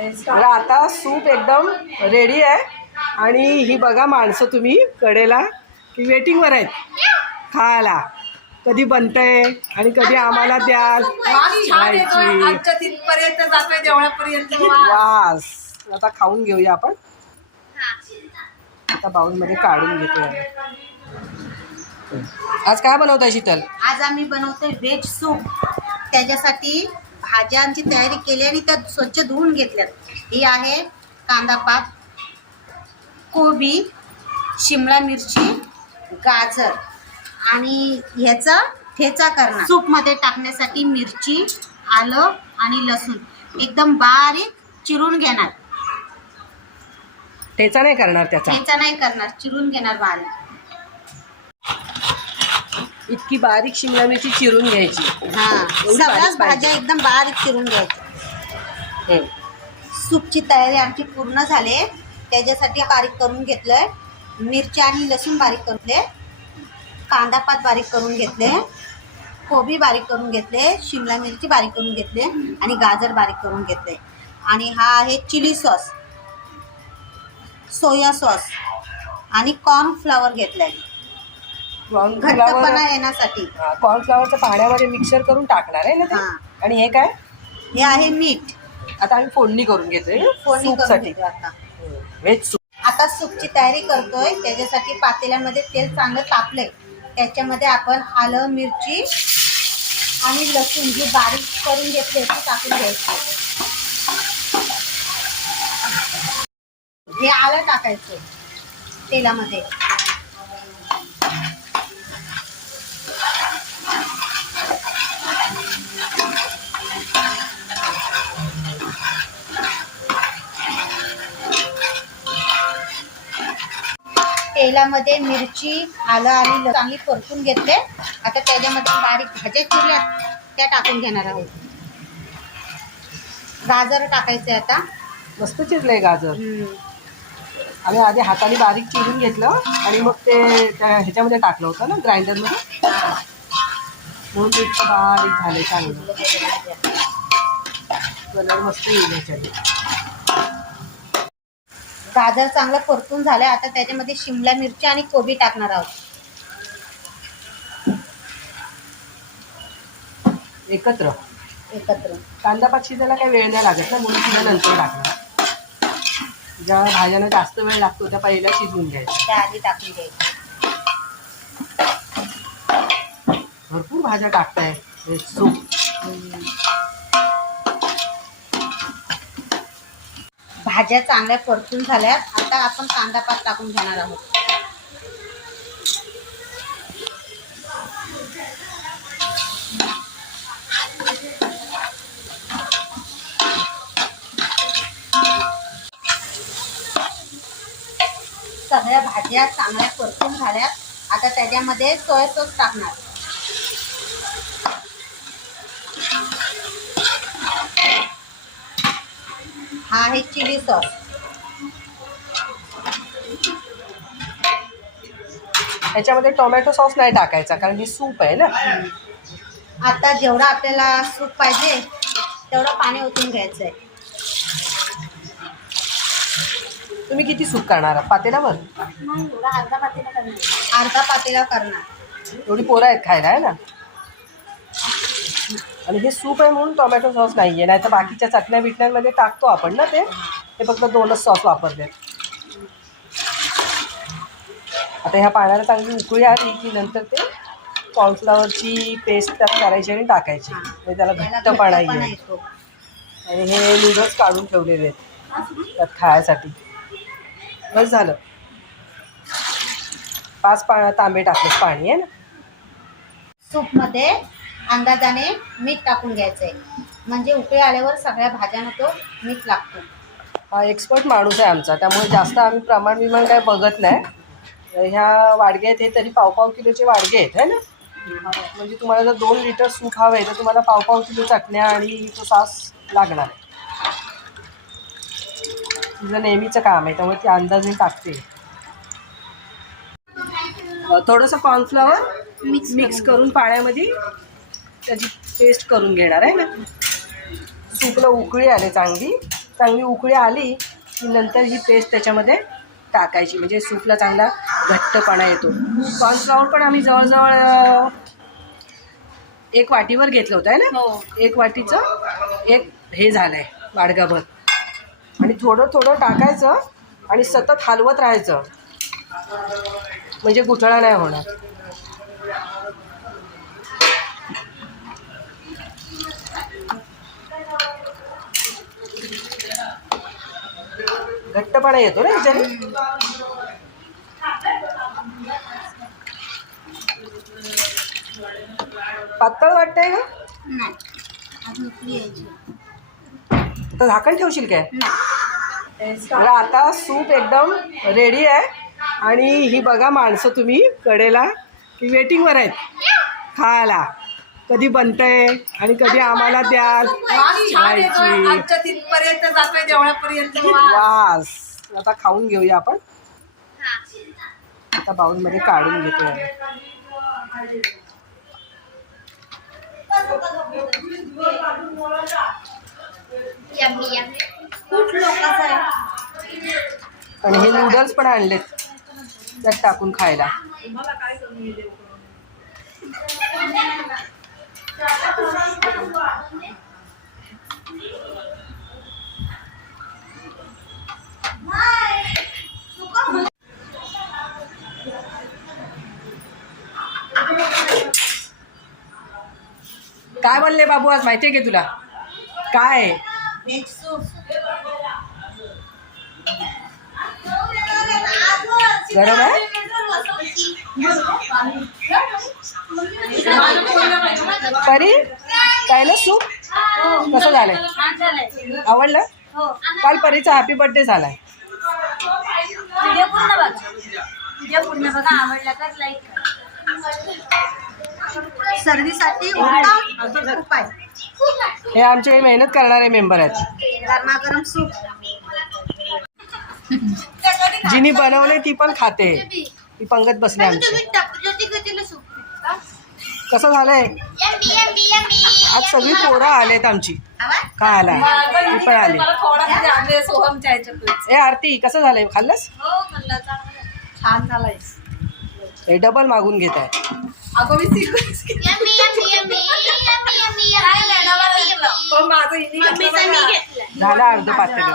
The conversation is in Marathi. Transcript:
आता सूप एकदम रेडी आहे आणि ही बघा माणसं तुम्ही कडेला की वेटिंगवर आहेत खायला. कधी बनतंय आणि कधी आम्हाला द्याल. वास आता खाऊन घेऊया आपण. आता बाउलमध्ये काढून घेतोय. आज काय बनवताय शीतल? आज आम्ही बनवतोय व्हेज सूप. त्याच्यासाठी भाज्यांची तयारी केली आणि त्या स्वच्छ धुवून घेतल्यात. ही आहे कांदा पात, कोबी, शिमला मिरची, गाजर आणि ह्याचा ठेचा करणार. सूपमध्ये टाकण्यासाठी मिरची, आलं आणि लसूण एकदम बारीक चिरून घेणार. ठेचा नाही करणार त्याचा? ठेचा नाही करणार, चिरून घेणार बारीक. इतकी बारीक शिमला मिरची चिरून घ्यायची. सगळ्याच भाज्या एकदम बारीक चिरून घ्यायच्या. सूपची तयारी आमची पूर्ण झाली. त्याच्यासाठी बारीक करून घेतलंय. मिरची आणि लसूण बारीक करून घेतले, कांदा पात बारीक करून घेतले, कोबी बारीक करून घेतले, शिमला मिरची बारीक करून घेतले आणि गाजर बारीक करून घेतले. आणि हा आहे चिली सॉस, सोया सॉस आणि कॉर्नफ्लॉवर घेतलाय घट्टपणा येण्यासाठी. कॉर्नफ्लॉवरचं पाण्यामध्ये मिक्सर करून टाकणार आहे ना ते? आणि हे काय? हे आहे मीठ. आता आम्ही फोडणी करून घेतोय सूपसाठी. Veg soup. आता सूपची तयारी करतोय. त्याच्यासाठी पातेल्यामध्ये तेल चांगलं तापलंय. त्याच्यामध्ये आपण आलं, मिरची आणि लसूण जी बारीक करून घेतले ती टाकून घ्यायची. हे आलं टाकायचं तेलामध्ये. तेलामध्ये मिरची, आलं आणि चांगली परतून घेतले. आता त्याच्यामध्ये बारीक भाज्या चिरल्यात त्या टाकून घेणार आहोत. गाजर टाकायचं आता. मस्त चिरलंय गाजर. आम्ही आधी हाताने बारीक चिरून घेतलं आणि मग ते ह्याच्यामध्ये टाकलं होतं ना ग्राइंडरमध्ये, म्हणून ते इतकं बारीक झालं. चांगलं कलर मस्त येईल ह्याच्याने. गाजर चांगलं परतून झालं. आता त्याच्यामध्ये शिमला मिरची आणि कोबी टाकणार आहोत एकत्र. कांदा पात शिजायला काही वेळ नाही लागत ना, म्हणून तिला नंतर टाकणार. ज्या भाज्यांना जास्त वेळ लागतो त्या पहिला शिजवून घ्यायच्या, त्या आधी टाकून घ्यायच्या. भरपूर भाज्या टाकताय सूप. भाज्या चांगल्या परतून झाल्यात. आता आपण कांदा पात टाकून घेणार आहोत. सगळ्या भाज्या चांगल्या परतून झाल्यात. आता त्याच्यामध्ये सोया सॉस टाकणार. हा आहे चिली सॉस. ह्याच्यामध्ये टोमॅटो सॉस नाही टाकायचा कारण ही सूप आहे ना. आता जेवढा आपल्याला सूप पाहिजे तेवढं पाणी ओतून घ्यायचं आहे. तुम्ही किती सूप करणार? पातेल्यावर? नाही, अर्धा पातेला करणार. अर्धा पातेला करणार. एवढी पोरं आहेत खायला आहे ना. आणि हे सूप आहे म्हणून टोमॅटो सॉस नाही आहे, नाही तर बाकीच्या चटण्या बिटण्यांमध्ये टाकतो आपण ना ते. हे फक्त 2च सॉस वापरले. आता ह्या पाण्याला चांगली उकळी आली की नंतर ते कॉर्नफ्लॉवरची पेस्ट त्यात करायची आणि टाकायची, म्हणजे त्याला घट्टपणा येईल. आणि हे नूडल्स काढून ठेवलेले आहेत त्यात खायसाठी. बस झालं. 5 तांबे टाकले पाणी आहे ना. सूपमध्ये अंदाजाने मीठ टाकून घ्यायचं आहे, म्हणजे उकळी आल्यावर सगळ्या भाज्यांना तो मीठ लागतो. हा एक्सपर्ट माणूस आहे आमचा, त्यामुळे जास्त आम्ही प्रमाण काय बघत नाही. ह्या वाडगे आहेत, हे तरी पाव किलोचे वाडगे आहेत है ना. म्हणजे तुम्हाला जर 2 लिटर सूप हवं आहे तर तुम्हाला पाव किलो चटण्या आणि तो सॉस लागणार आहे. तिचं नेहमीचं काम आहे त्यामुळे ती अंदाजे टाकते. थोडंसं कॉर्नफ्लॉवर मिक्स करून पाण्यामध्ये त्याची पेस्ट करून घेणार आहे ना. सूपला उकळी आले चांगली चांगली उकळी आली की नंतर ही पेस्ट त्याच्यामध्ये टाकायची, म्हणजे सूपला चांगला घट्टपणा येतो. कॉर्नफ्लॉवर पण आम्ही जवळजवळ 1 वाटीवर घेतलं होतं आहे ना. हो 1 वाटीचं एक हे झालं आहे वाडगाभर. आणि थोडं थोडं टाकायचं आणि सतत हलवत राहायचं, म्हणजे गुठळा नाही होणार. घट्टपणा येतो ना ह्याच्याने. पातळ वाटतंय का? नाही अजून उकळी यायची. तर झाकण ठेवशील काय? नाही. तर आता सूप एकदम रेडी आहे. आणि ही बघा माणसं तुम्ही कडेला की वेटिंगवर आहेत खायला, कधी बनतंय आणि कधी आम्हाला द्याल. आमच्या तिथपर्यंत जातोय तेवढ्यापर्यंत. वास. आता खाऊन घेऊया आपण. आता बाउलमध्ये काढून घेतोय. खूप लोकांचं आहे. आणि हे नूडल्स पण आणलेत त्यात टाकून खायला. काय बनले बाबू आज माहितीये की तुला? काय व्हेज सूप. गरम आहे? परी काय ना सूप कसं झालंय? आवडलं? काल परीचा हॅपी बर्थडे झालाय. व्हिडिओ पूर्ण बघा, आवडला तर लाईक करा. सर्दीसाठी उत्तम उपाय. हे आमच्याकडे मेहनत करणारे मेंबर आहेत. गरमागरम सूप. जिनी बनवले ती पण खाते. ती पंगत बसली आमची. कसं झालंय? आज सगळी पोरं आलेत आमची खायला. ती पण आली. ए आरती कसं झालंय? खाल्लंस? छान झालाय. हे डबल मागून घेत आहे. झालं अर्ध पातेलं.